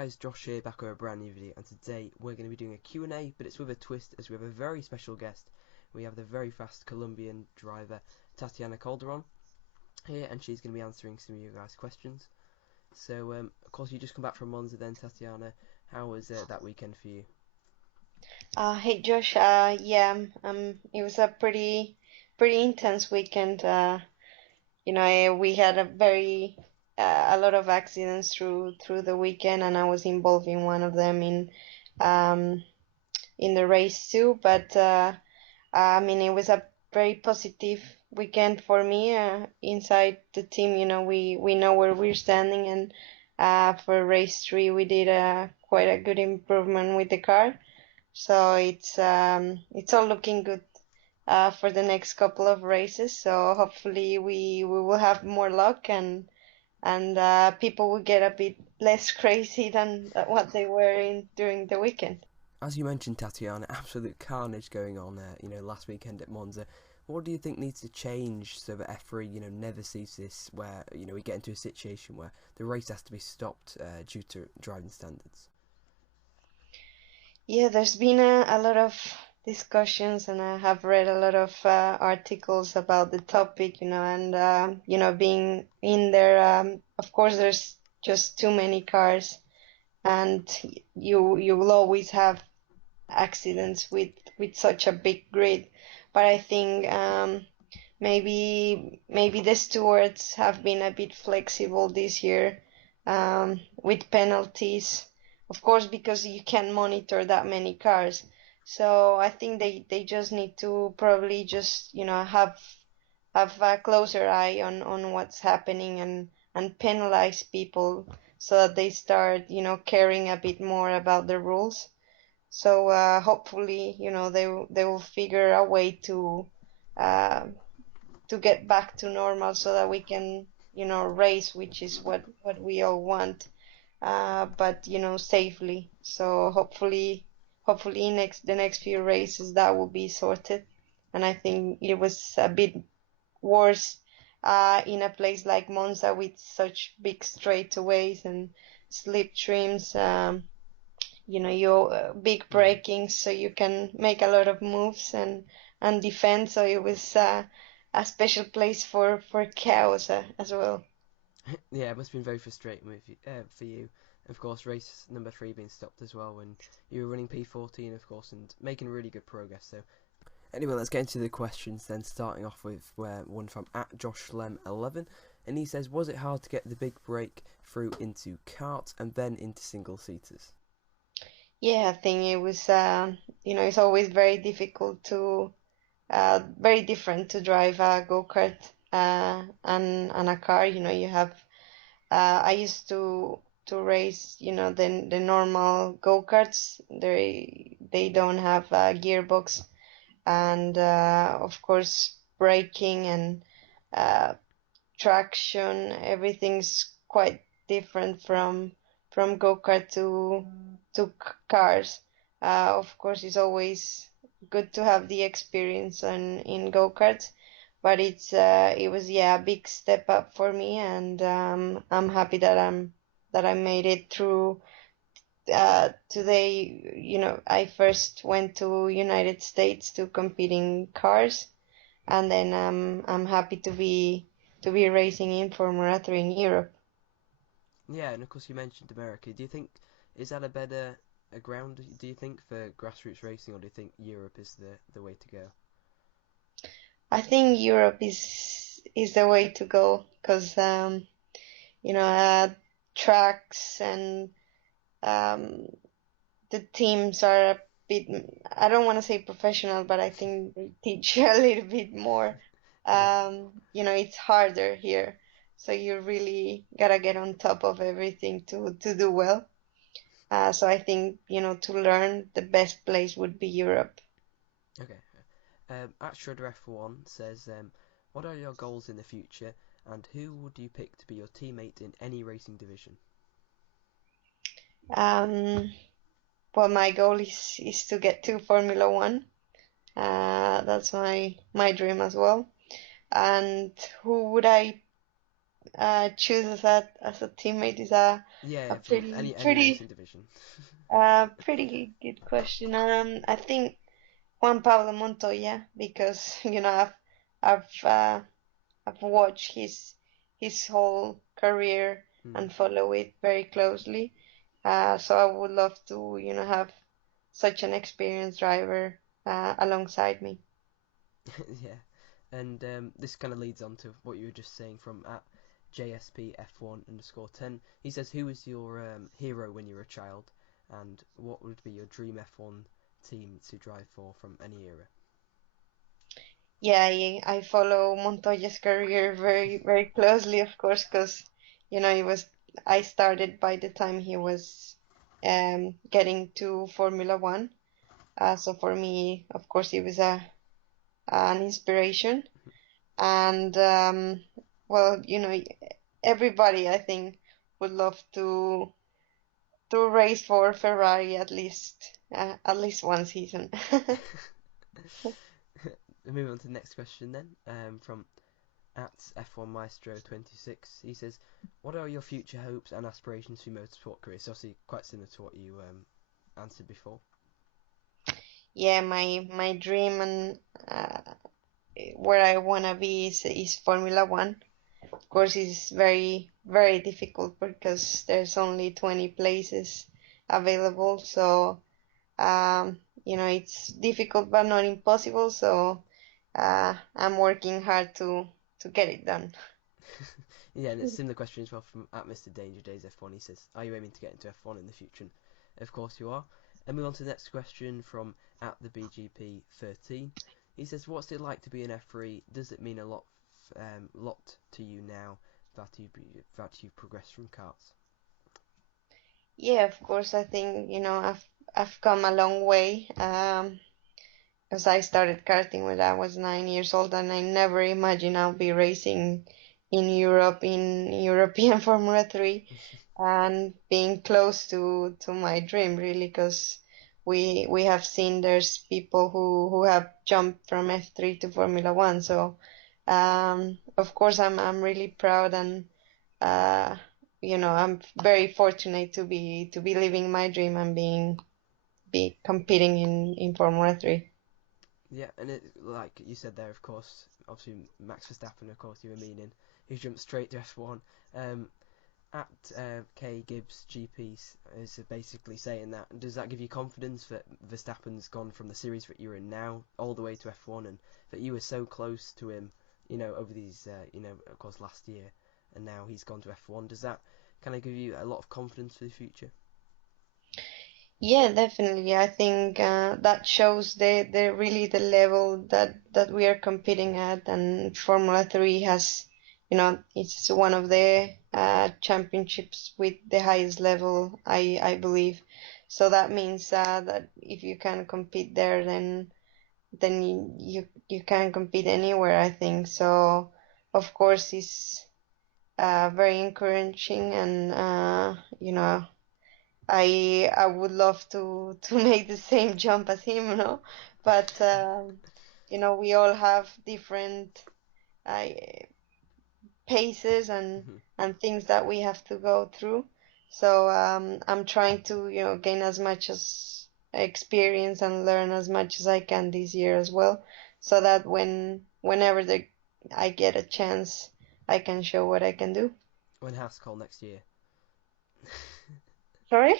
guys, Josh here, back with a brand new video, and today we're going to be doing a Q&A, but it's with a twist as we have a very special guest. We have the very fast Colombian driver Tatiana Calderon here, and she's going to be answering some of you guys' questions. So, of course, you just come back from Monza then, Tatiana. How was that weekend for you? Hey Josh, it was a pretty intense weekend. We had a lot of accidents through the weekend, and I was involved in one of them um in the race too. But it was a very positive weekend for me. Inside the team, we know where we're standing, and for race three, we did quite a good improvement with the car. So it's all looking good for the next couple of races. So hopefully we will have more luck, and people will get a bit less crazy than what they were in during the weekend. As you mentioned, Tatiana, absolute carnage going on last weekend at Monza. What do you think needs to change so that F3, never sees this, where, we get into a situation where the race has to be stopped due to driving standards? Yeah, there's been a lot of discussions, and I have read a lot of articles about the topic, and being in there, of course, there's just too many cars, and you will always have accidents with such a big grid. But I think maybe the stewards have been a bit flexible this year with penalties, of course, because you can't monitor that many cars. So I think they just need to probably just have a closer eye on what's happening, and penalize people so that they start caring a bit more about the rules. So hopefully they will figure a way uh, to get back to normal so that we can race, which is what we all want, but safely. So hopefully the next few races that will be sorted. And I think it was a bit worse in a place like Monza with such big straightaways and slip trims. Your big braking, so you can make a lot of moves and defend. So it was a special place for chaos as well. Yeah, it must have been very frustrating for you. Of course, race number 3 being stopped as well, when you were running P14, of course, and making really good progress. So, anyway, let's get into the questions then, starting off with one from @JoshLem11, and he says, was it hard to get the big break through into karts and then into single-seaters? Yeah, I think it was it's always very very different to drive a go-kart and a car. You have I used to race, the normal go-karts. They don't have a gearbox, and of course braking and uh, traction, everything's quite different from go-kart to cars. Of course, it's always good to have the experience in go-karts, but it was, yeah, a big step up for me, and I'm happy that I made it through. Today, I first went to United States to compete in cars, and then I'm happy to be racing in Formula 3 in Europe. Yeah, and of course you mentioned America. Do you think, is that a ground, do you think, for grassroots racing, or do you think Europe is the way to go? I think Europe is the way to go, because you know tracks and um, the teams are a bit, I don't want to say professional, but I think they teach you a little bit more. Yeah. It's harder here, so you really gotta get on top of everything to do well. So I think, to learn, the best place would be Europe. Okay. @ShredderF1 says, what are your goals in the future, and who would you pick to be your teammate in any racing division? Um, well, my goal is to get to Formula One. That's my dream as well. And who would I choose as a teammate is a Yeah, from pretty any racing pretty division. pretty good question. I think Juan Pablo Montoya because I've uh, I've watched his whole career Hmm. and follow it very closely. So I would love to have such an experienced driver alongside me. Yeah, and this kind of leads on to what you were just saying from at JSPF1_10. He says, "Who was your hero when you were a child, and what would be your dream F1 team to drive for from any era?" Yeah, I follow Montoya's career very, very closely, of course, because it was I started by the time he was getting to Formula One. So for me, of course, it was a an inspiration. And well, everybody I think would love to race for Ferrari at least one season. Moving on to the next question then, from at F1 Maestro 26. He says, "What are your future hopes and aspirations for your motorsport career?" So obviously quite similar to what you answered before. Yeah, my dream and where I wanna be is Formula One. Of course, it's very very difficult because there's only 20 places available. So it's difficult but not impossible. So I'm working hard to get it done. Yeah, and it's a similar question as well from at Mr. Danger Days F1. He says, "Are you aiming to get into F1 in the future?" And of course you are. And move on to the next question from at the BGP 13. He says, "What's it like to be an F3? Does it mean a lot to you now that you progressed from karts?" Yeah, of course, I think I've come a long way. Because I started karting when I was 9 years old, and I never imagined I'll be racing in Europe in European Formula 3 and being close to my dream really, because we have seen there's people who have jumped from F3 to Formula 1. So of course I'm really proud, and uh, I'm very fortunate to be living my dream and be competing in Formula 3. Yeah, and it, like you said there, of course, obviously Max Verstappen, of course, you were meaning, he jumped straight to F1. Um, at K Gibbs GP is basically saying that. Does that give you confidence that Verstappen's gone from the series that you're in now all the way to F1, and that you were so close to him, over these, of course, last year, and now he's gone to F1? Does that kind of give you a lot of confidence for the future? Yeah, definitely. I think that shows the really the level that we are competing at, and Formula 3 has, it's one of the championships with the highest level, I believe. So that means that if you can compete there, then you can compete anywhere, I think. So of course it's very encouraging, and I would love to make the same jump as him, but we all have different uh, paces Hmm. and things that we have to go through. So I'm trying to gain as much as experience and learn as much as I can this year as well, so that whenever I get a chance, I can show what I can do. When Haas call next year? Sorry?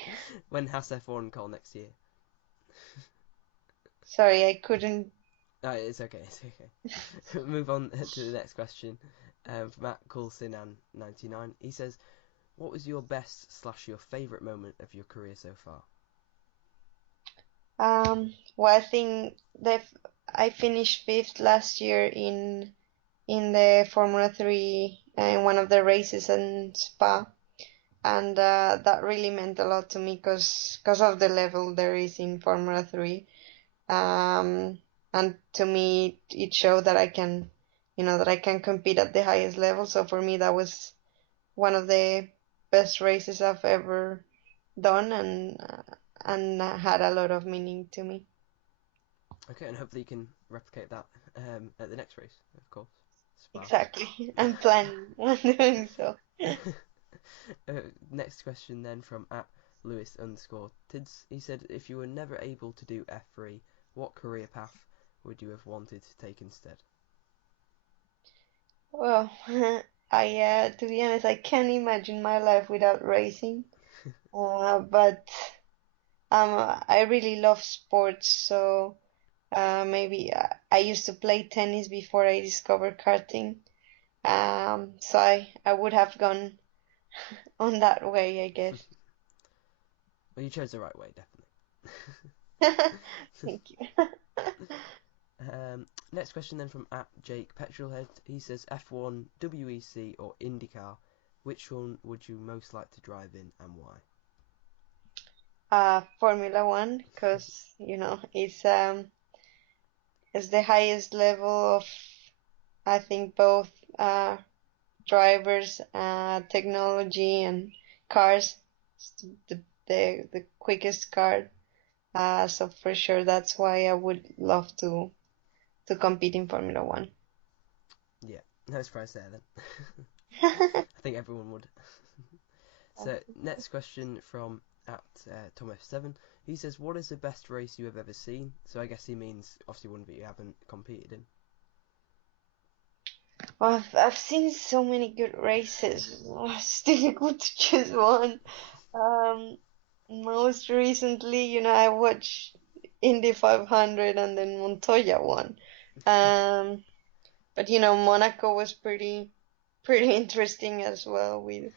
When Haas F1 call next year? Sorry, I couldn't. It's okay, it's okay. Move on to the next question, from Matt Coulson and 99. He says, "What was your best / your favourite moment of your career so far?" Well, I think that I finished fifth last year in the Formula 3 in one of the races in Spa, and that really meant a lot to me because of the level there is in Formula 3. Um, and to me, it showed that I can compete at the highest level. So for me, that was one of the best races I've ever done, and had a lot of meaning to me. Okay, and hopefully you can replicate that at the next race, of course. Spa. exactly. I'm planning on doing so. Next question then from at Lewis_Tids. He said, if you were never able to do F3, what career path would you have wanted to take instead? Well, to be honest, I can't imagine my life without racing. But I really love sports, so maybe I used to play tennis before I discovered karting. So I would have gone on that way, I guess. Well, you chose the right way, Thank you. definitely. Next question then from at Jake Petrolhead. He says, F1, WEC or IndyCar, which one would you most like to drive in and why? Formula One, because it's the highest level of, I think, both drivers, technology, and cars. It's the quickest car. So for sure, that's why I would love to compete in Formula One. Yeah, no surprise there then. I think everyone would. So next question from at Tom F7. He says, what is the best race you have ever seen? So I guess he means obviously one that you haven't competed in. Well, I've seen so many good races. It's difficult to choose one. Um, Most recently, I watched Indy 500 and then Montoya won. Um, but Monaco was pretty interesting as well with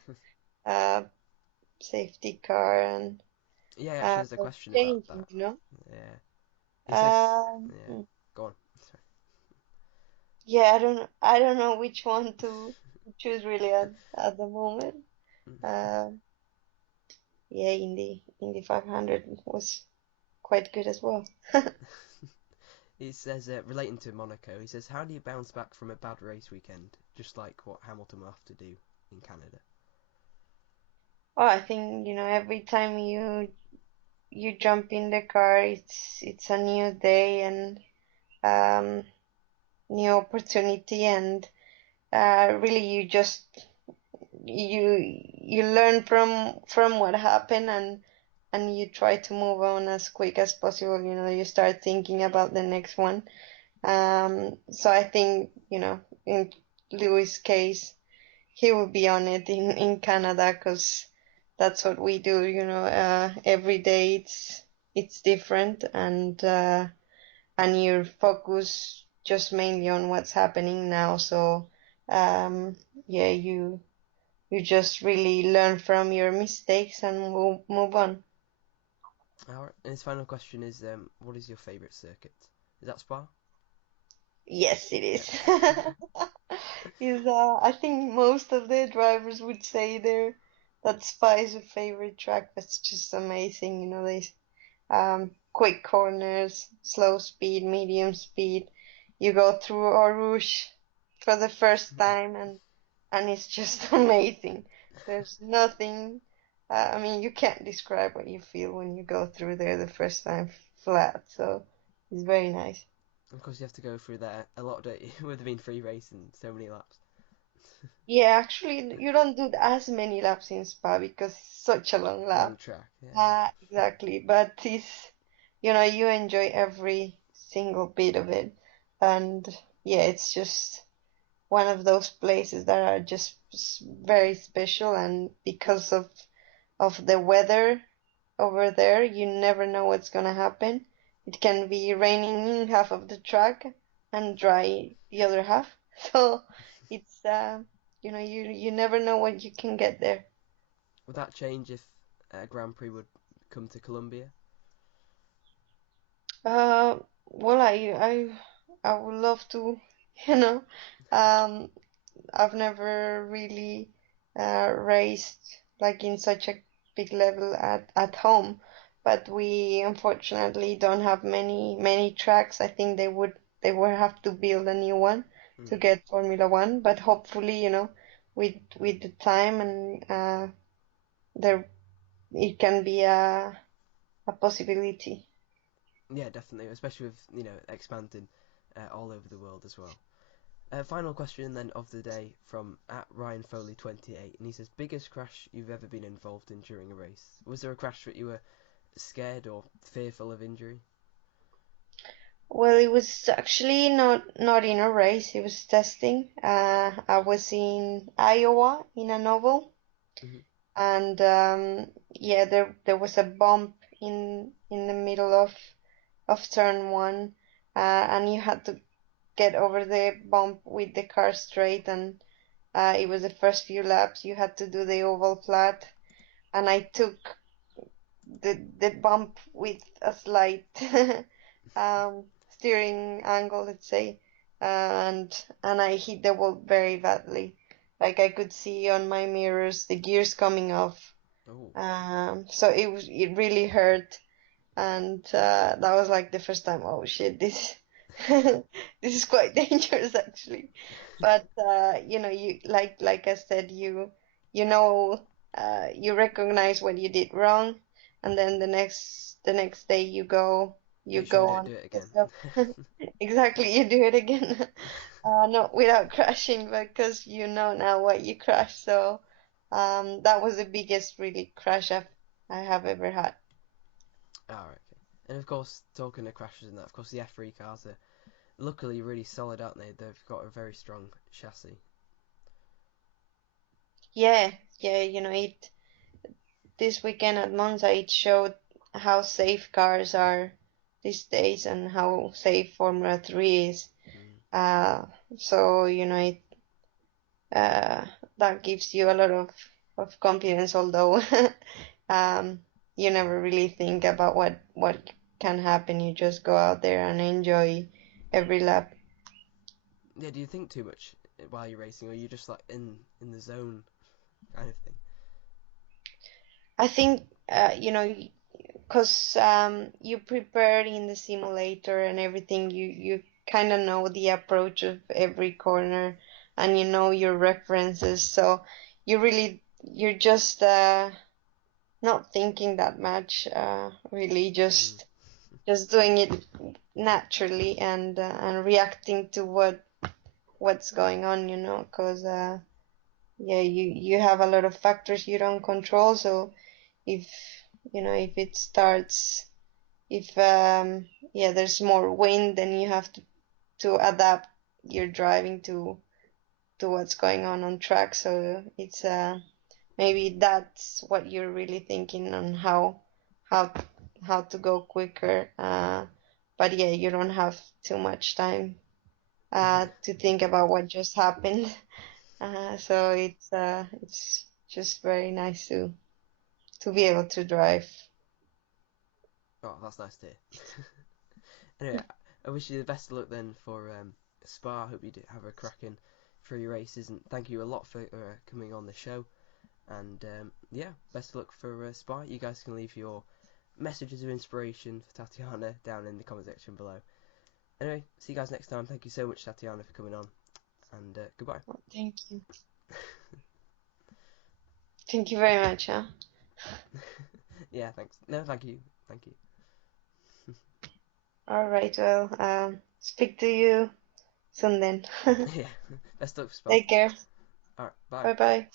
uh safety car and Yeah, actually, there's a those question about changing, that. Yeah, he says. Yeah, Hmm. go on. Yeah, I don't know which one to choose really at the moment. Sorry. Uh, yeah, Indy 500 was quite good as well. He says, relating to Monaco, he says, how do you bounce back from a bad race weekend, just like what Hamilton will have to do in Canada? Oh, I think, every time you jump in the car, it's a new day and um new opportunity and really you learn from what happened and you try to move on as quick as possible. You start thinking about the next one. So I think, in Louis' case, he will be on it in Canada because that's what we do. Every day it's different and you focus just mainly on what's happening now. So yeah, you just really learn from your mistakes and move on. Alright, and his final question is, what is your favourite circuit? Is that Spa? Yes, it Yeah. is. Is I think most of the drivers would say that Spa is a favorite track. That's just amazing. They quick corners, slow speed, medium speed. You go through Eau Rouge for the first time, and it's just amazing. There's nothing. I mean, you can't describe what you feel when you go through there the first time flat. So it's very nice. Of course, you have to go through that a lot, don't you? With there being free racing, so many laps. Yeah, actually, you don't do as many laps in Spa because it's such a long lap. Long track, yeah. Exactly. But you enjoy every single bit of it. And yeah, it's just one of those places that are just very special. And because of the weather over there, you never know what's gonna happen. It can be raining in half of the track and dry the other half. So it's you never know what you can get there. Would that change if Grand Prix would come to Colombia? Well, I would love to, you know. Um, I've never really raced like in such a big level at home, but we unfortunately don't have many tracks. I think they would have to build a new one to Mm. get Formula One, but hopefully, with the time and there it can be a possibility. Yeah, definitely, especially with expanding all over the world as well. Final question then of the day from at Ryan Foley 28, and he says, biggest crash you've ever been involved in during a race? Was there a crash that you were scared or fearful of injury? Well, it was actually not in a race. It was testing. I was in Iowa in a novel, Hmm. and yeah, there was a bump in the middle of turn one, and you had to get over the bump with the car straight, and it was the first few laps. You had to do the oval flat, and I took the bump with a slight steering angle, let's say, and I hit the wall very badly. Like I could see on my mirrors the gears coming off. Oh. So it really hurt, and that was like the first time. Oh shit, this this is quite dangerous actually. But you know, you like I said, you know, you recognize what you did wrong, and then the next day you Make sure you go don't on do it with again. the job. Exactly, you do it again. Not without crashing, because you know now what you crashed. So that was the biggest really crash I have ever had. Alright, okay. And of course, talking of crashes and that, of course the F3 cars are luckily really solid, aren't they? They've got a very strong chassis. Yeah, yeah, you know, it this weekend at Monza it showed how safe cars are these days and how safe Formula 3 is. Mm. Uh, so, you know, uh, that gives you a lot of confidence, although um, you never really think about what can happen. You just go out there and enjoy every lap. Yeah, do you think too much while you're racing, or are you just like in the zone kind of thing? I think, you know, because you prepare in the simulator and everything, you kind of know the approach of every corner and you know your references, so you're just not thinking that much, really Mm. just doing it naturally and reacting to what's going on, you know, because yeah, you have a lot of factors you don't control, so if you know if it starts if yeah there's more wind, then you have to adapt your driving to what's going on track. So it's maybe that's what you're really thinking on how how to go quicker, but yeah, you don't have too much time to think about what just happened. So it's just very nice to be able to drive. Oh, that's nice to hear. Anyway, I wish you the best of luck then for Spa. I hope you do have a cracking 3 races, and thank you a lot for coming on the show. And yeah, best of luck for Spa. You guys can leave your messages of inspiration for Tatiana down in the comment section below. Anyway, see you guys next time. Thank you so much, Tatiana, for coming on, and goodbye. Oh, thank you. Thank you very much, huh? Yeah, thanks. No, thank you. Thank you. All right, well, speak to you soon then. Yeah, best of luck for Spa. Take care. Alright, bye. Bye bye.